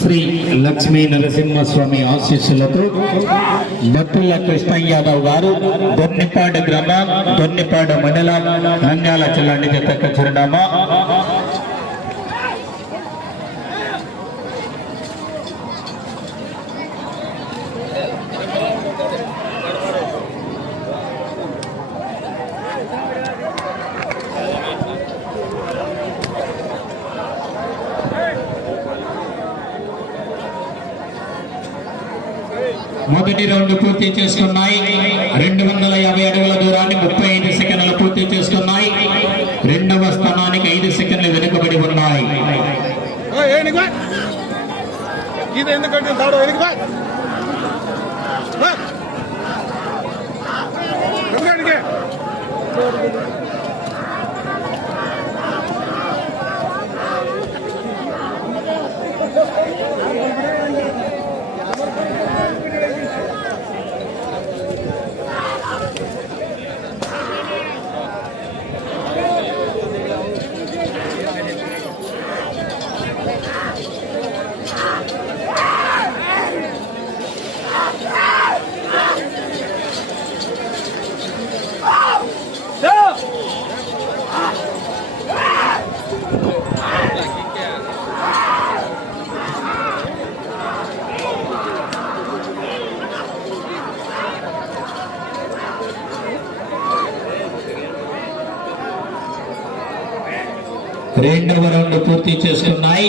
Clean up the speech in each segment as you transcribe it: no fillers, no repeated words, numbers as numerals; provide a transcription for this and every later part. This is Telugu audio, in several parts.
శ్రీ లక్ష్మీ నరసింహస్వామి ఆశీస్సులతో భట్టుల కృష్ణ యాదవ్ గారు దొన్నిపాడు గ్రామం దొన్నిపాడు మండలం నంద్యాల జిల్లా నుంచి తక్క చిరునామా. మొదటి రౌండ్ పూర్తి చేసుకున్నాయి. 250 అడుగుల దూరాన్ని 35 సెకండ్లు పూర్తి చేసుకున్నాయి. రెండవ స్థానానికి 5 సెకండ్లు వెనుకబడి ఉన్నాయి. రెండవ రౌండ్ పూర్తి చేసుకున్నాయి.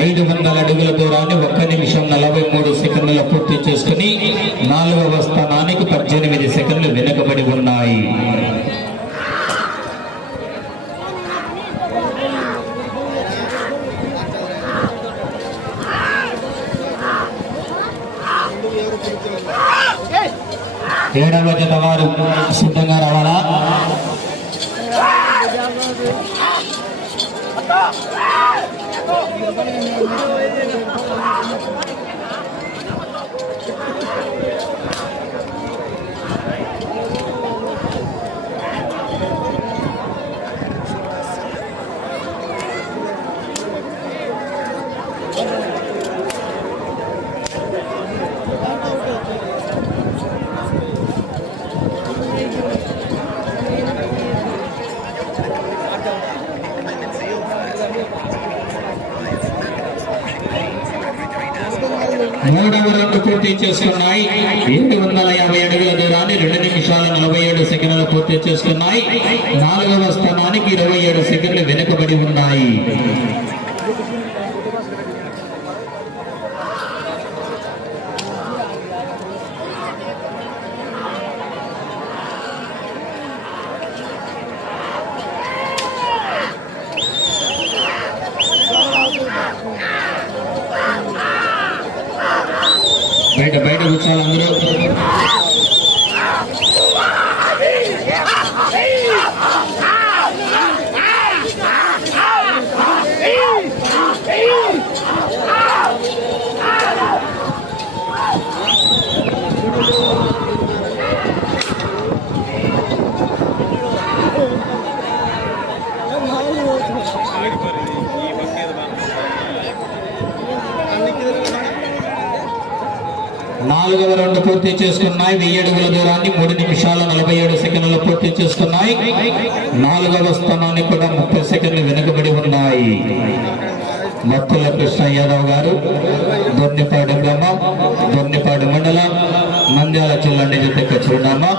500 అడుగుల దూరాన్ని 1 నిమిషం 43 సెకండ్ల పూర్తి చేసుకుని 4వ స్థానానికి 18 సెకండ్లు వెనుకబడి ఉన్నాయి. ఏడవ జత వారు సిద్ధంగా రావాలా? మూడవ రౌండ్ పూర్తి చేసుకున్నాయి. 750 అడుగుల దూరాన్ని 2 నిమిషాల 47 సెకండ్లు పూర్తి చేసుకున్నాయి. 4వ స్థానానికి 27 సెకండ్లు వెనుకబడి ఉన్నాయి. బయట కూర్చోవాలి అందరూ. నాలుగవ రౌండ్ పూర్తి చేసుకున్నాయి. 1000 అడుగుల దూరాన్ని 3 నిమిషాల 47 సెకండ్లు పూర్తి చేసుకున్నాయి. 4వ స్థానానికి కూడా 30 సెకండ్లు వెనుకబడి ఉన్నాయి. భట్టుల కృష్ణ యాదవ్ గారు దొన్నిపాడు గ్రామం దొన్నిపాడు మండలం నంద్యాల జిల్లా నుంచి తెక్క చిరునామా.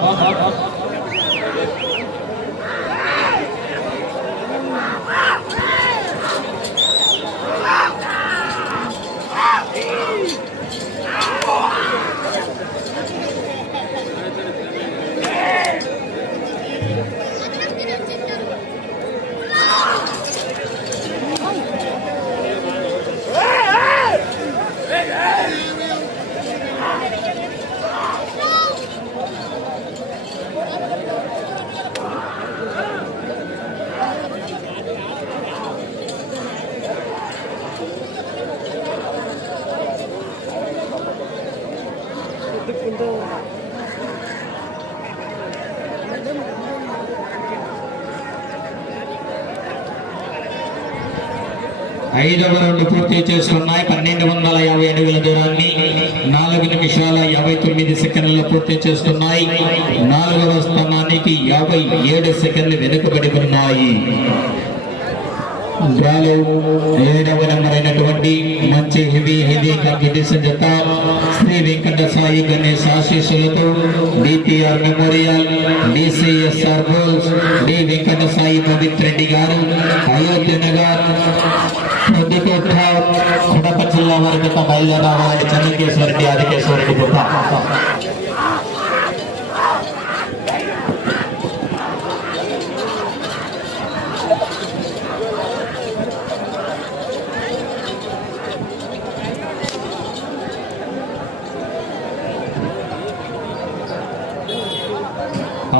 ఐదవ రౌండ్ పూర్తి చేసుకున్నాయి. 1250 అడుగుల దూరాన్ని 4 నిమిషాల 59 సెకండ్లలో పూర్తి చేస్తున్నాయి. 4వ స్థానానికి 57 సెకండ్లు వెనుకబడి ఉన్నాయి. డ్రాలో 7వ నెంబర్ అయినటువంటి మంచి హెవీ కాంపిటీషన్ జత శ్రీ వెంకట సాయి గణేష్ ఆశీస్సులతో డిపిఆర్ మెమోరియల్ డిసిఎస్ఆర్ బోల్స్ డి వెంకట సాయి పవిత్ర రెడ్డి గారు అయోధ్య నగర్ పొద్దుకోట కడప జిల్లా వారి జత బయలుదేరావాలని చెన్నకేశ్వరరెడ్డి ఆదికేశ్వరరెడ్డి జత.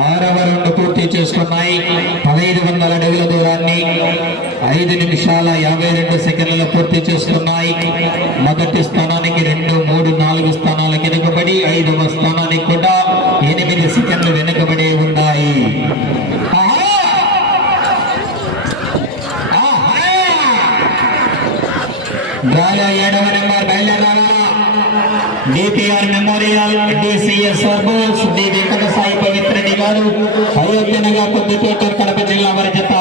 ఆరవ రౌండ్ పూర్తి చేసుకున్నాయి. 1500 అడుగుల దూరాన్ని 5 నిమిషాల 52 సెకండ్లలో పూర్తి చేసుకున్నాయి. మొదటి స్థానానికి 2, 3, 4 స్థానాల వెనుకబడి 5వ స్థానానికి కూడా 8 సెకండ్లు వెనుకబడి ఉన్నాయి. డ్రాలో 7వ నెంబర్ బయలుదేరాలా. డిపిఆర్ మెమోరియల్ డిసిఎస్ఆర్ బోల్స్ డి వెంకట సాయి పవిత్ర రెడ్డి గారు అయోధ్య నగర్ పొద్దుకోట కడప జిల్లా వారి జత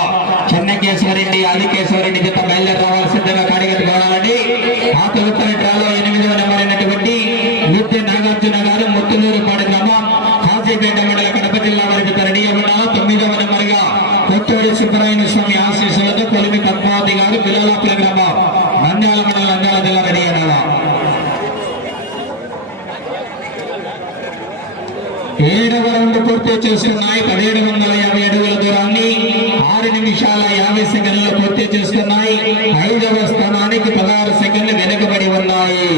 చెన్నకేశ్వరరెడ్డి ఆదికేశ్వరరెడ్డి జత బయలుదేరి రావాలి. సిద్ధంగా కాడిగట్టు కావాలని. ఆ తదుపరి డ్రాలో 8వ నెంబర్ అయినటువంటి విద్య నాగార్జున గారు ముత్తులూరుపాడు గ్రామం కాజీపేట మండల కడప జిల్లా వారి జత రెడీ అవ్వడం. 9వ నెంబర్ గా కొత్తూరి సుబ్బరాయణ స్వామి ఆశీస్సులతో కొలిమి పద్మావతి గారు పిల్లలాపుల గ్రామం నంద్యాల మండల నంద్యాల జిల్లా రెడీ అవ్వాలి. 7వ రౌండ్ పూర్తి చేసుకున్నాయి. 1750 అడుగుల దూరాన్ని 6 నిమిషాల 50 సెకండ్లు పూర్తి చేసుకున్నాయి. 5వ స్థానానికి 16 సెకండ్లు వెనుకబడి ఉన్నాయి.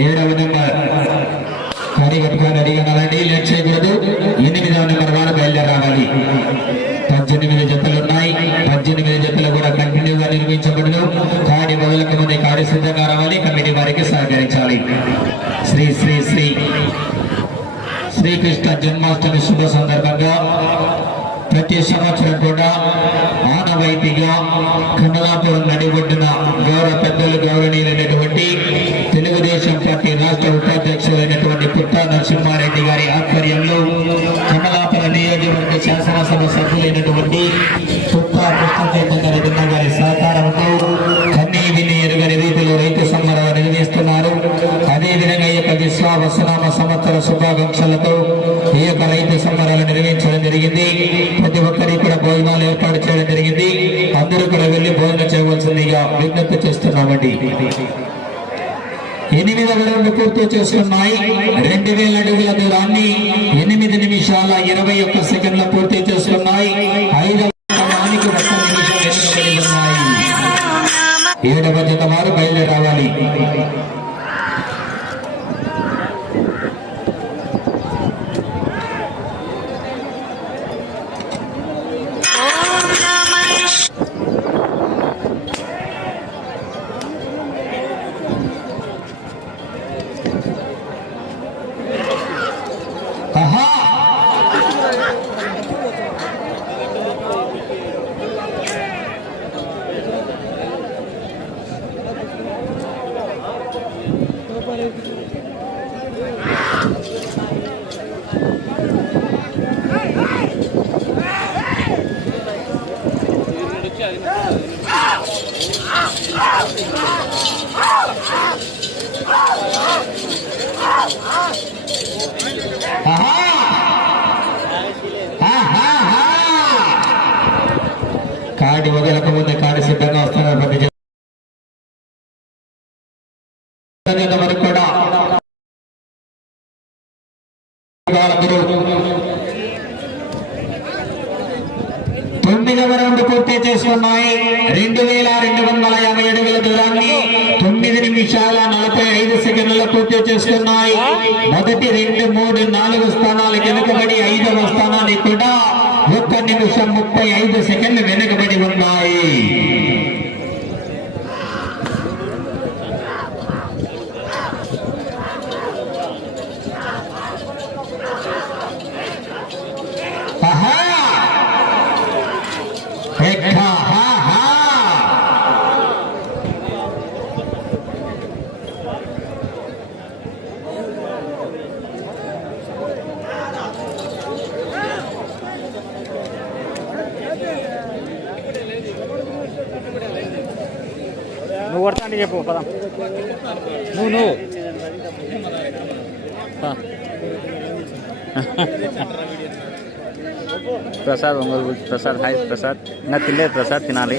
ఏడవ నెంబర్ కాడిగట్టుగా రెడీగా ఉండాలండి. లేట్ చేయకూడదు. 8వ నెంబర్ వారు బయలుదేరి రావాలి. 18 జతలు ఉన్నాయి. 18 జతలు కూడా కంటిన్యూగా నిర్వహించబడదు. కాడి మొదలకు ముందే కాడి సిద్ధంగా రావాలి. కమిటీ వారికి సహకరించాలి. శ్రీ శ్రీ శ్రీ శ్రీకృష్ణ జన్మాష్టమి శుభ సందర్భంగా ప్రతి సంవత్సరం కూడా ఆనవాయితీగా కమలాపురం నడిబొడ్డున గౌరవ పెద్దలు గౌరవనీయులైనటువంటి తెలుగుదేశం పార్టీ రాష్ట్ర ఉపాధ్యక్షులైనటువంటి పుట్టా నరసింహారెడ్డి గారి ఆధ్వర్యంలో కమలాపురం నియోజకవర్గ శాసనసభ సభ్యులైనటువంటి పుట్టా కృష్ణచైతన్య రెడ్డి గారి సహకారంతో కన్నీ విని ఎరుగని రీతిలో రైతు సంబరాలు నిర్వహిస్తున్నారు. అదేవిధంగా ఈ యొక్క విశ్వావసనామ సంవత్సర శుభాకాంక్షలతో ఈ యొక్క రైతు సంబరాలు నిర్వహించడం జరిగింది. ప్రతి ఒక్కరికి కూడా భోజనాలు ఏర్పాటు చేయడం జరిగింది. అందరూ కూడా వెళ్లి భోజనం చేయవలసిందిగా విజ్ఞప్తి చేస్తున్నామండి. 8వ రౌండ్ పూర్తి చేసుకున్నాయి. 2000 అడుగుల దూరాన్ని 8 నిమిషాల 21 సెకండ్ల పూర్తి చేసుకున్నాయి. 5వ స్థానానికి 1 నిమిషం వెనుకబడి ఉన్నాయి. 7వ జత వారు బయలుదేరి రావాలి. కాడి వదలక ముందే కాడి సిద్ధంగా వస్తున్నారు. వరకు కూడా 9వ రౌండ్ పూర్తి చేసుకున్నాయి. 2250 అడుగుల దూరాన్ని 9 నిమిషాల 40 35 సెకండ్లలో పూర్తి చేసుకున్నాయి. మొదటి 2, 3, 4 స్థానాలు వెనుకబడి 5వ స్థానానికి కూడా 1 నిమిషం 35 సెకండ్లు వెనుకబడి ఉన్నాయి. నువ్వు కొడతా అంటే చెప్పు పదం నువ్వు ప్రసాద్ ఒంగోలు ప్రసాద్ హాయ్ ప్రసాద్ ఇంకా తినలేదు ప్రసాద్ తినాలి.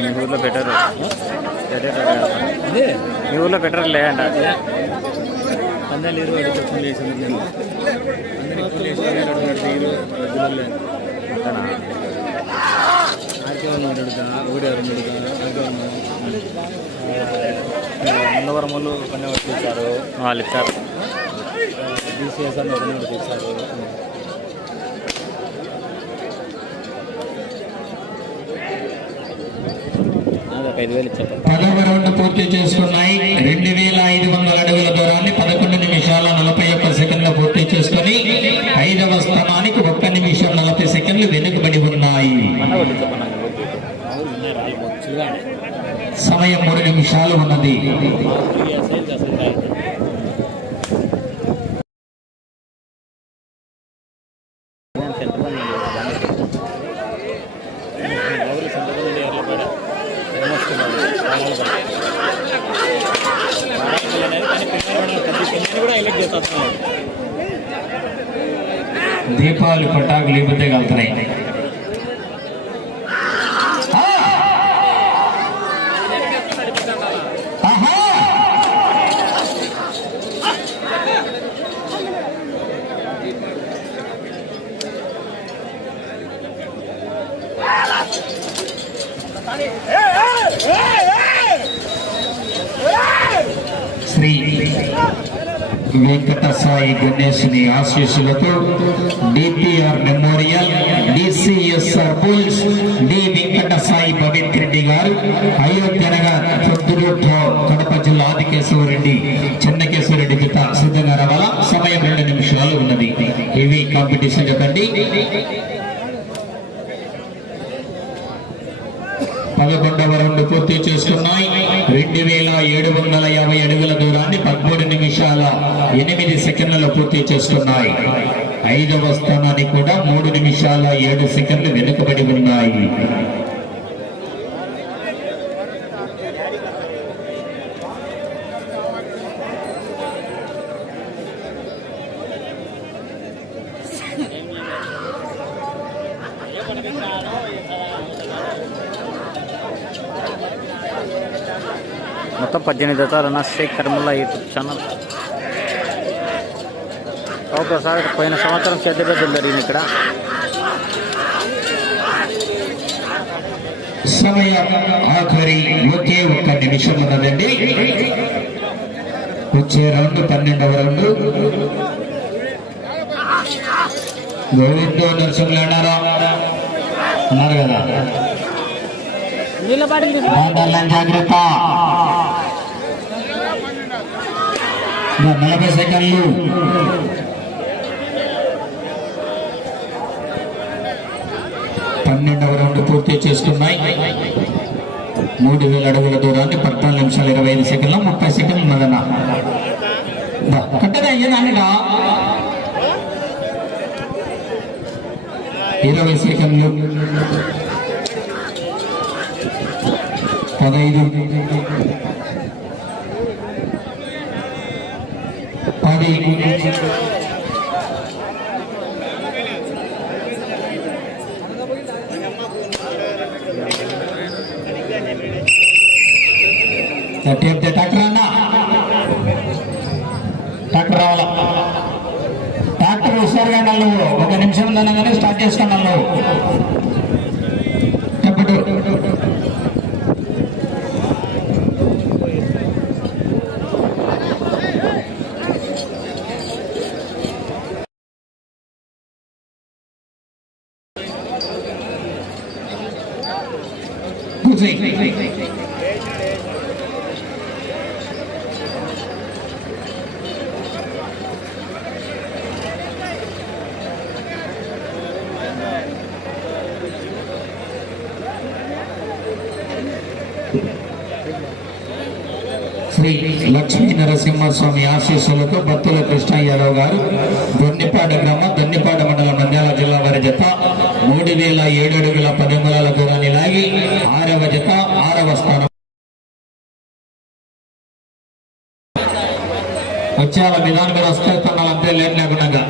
మీ ఊర్లో పెట్టరు మీ ఊర్లో పెట్టరు లేదంట. పందాలు 20 ఫుల్ వేసింది నేను అందరికి ఫుల్ వేసి 2 రద్దులు ఆర్కేవన్ అడుగుతా 1 అడుగుతా అన్నవరం వాళ్ళు కొన్ని ఇచ్చారు, వాళ్ళు ఇచ్చారు. బీసీఎస్ అని ఒకటి ఇచ్చారు. నాకు 5,000 ఇచ్చారు. 10వ రౌండ్ పూర్తి చేసుకున్నాయి. 2500 అడుగుల దూరాన్ని 11 నిమిషాల 41 సెకండ్లు పూర్తి చేసుకుని 5వ స్థానానికి 1 నిమిషం 40 సెకండ్లు వెనుకబడి ఉన్నాయి. సమయం 3 నిమిషాలు ఉన్నది. దీపావళి పటాకులు లేకపోతే కలుతున్నాయి. శ్రీ వెంకట సాయి గణేశుని ఆశీస్సులతో DPR memorial DCSR bulls D Venkata Sai Bhavith Reddy గారు అయోధ్య నగర్ కడప జిల్లా ఆదికేశ్వరరెడ్డి చెన్నకేశ్వరరెడ్డి పిత సిద్ధంగా రావాలా. సమయం 2 నిమిషాలు ఉన్నది. ఇవి కాంపిటీషన్ చెప్పండి. 11వ రౌండ్ పూర్తి చేసుకున్నాయి. 2750 అడుగుల దూరాన్ని 13 నిమిషాల 8 సెకండ్లలో పూర్తి చేసుకున్నాయి. 5వ స్థానానికి కూడా 3 నిమిషాల 7 సెకండ్లు వెనుకబడి ఉన్నాయి. మొత్తం 18 జతలు ఉన్న షేక్ కరీముల్లా యూట్యూబ్ ఛానల్. ఒకసారి పోయిన సంవత్సరం పెద్దలు జరిగింది ఇక్కడ. సమయం ఆఖరి ఒకే 1 నిమిషం ఉన్నదండి. వచ్చే రౌండ్ 12వ రౌండ్. గోవిందో నరసింహులు అన్నారు కదా, జాగ్రత్త. 40 సెకండ్లు. పన్నెండవ రౌండ్ పూర్తి చేసుకున్నాయి. 3000 అడుగుల దూరాన్ని 14 నిమిషాల 25 సెకండ్లు 30 సెకండ్లు ఉన్నదన్నా. కట్టగా అయ్యేదానిగా 20 సెకండ్లు. 15 10 ట్రాక్టర్ అన్న ట్రాక్టర్ రావాలా ట్రాక్టర్ వస్తారు కానీ నువ్వు 1 నిమిషం ఉందనగానే స్టార్ట్ చేసుకున్నాను నువ్వు చెప్పడు శ్రీ లక్ష్మీ నరసింహస్వామి ఆశీస్సులతో బత్తుల కృష్ణ యాదవ్ గారు దొన్నిపాడ గ్రామం దొన్నిపాడ మండలం నంద్యాల జిల్లా వారి జత 3007 అడుగుల 10 అంగుళాల దూరాన్ని లాగి 6వ జత 6వ స్థానం వచ్చే వాళ్ళ విధానం మీద వస్తే అంతే లేట్ లేకుండా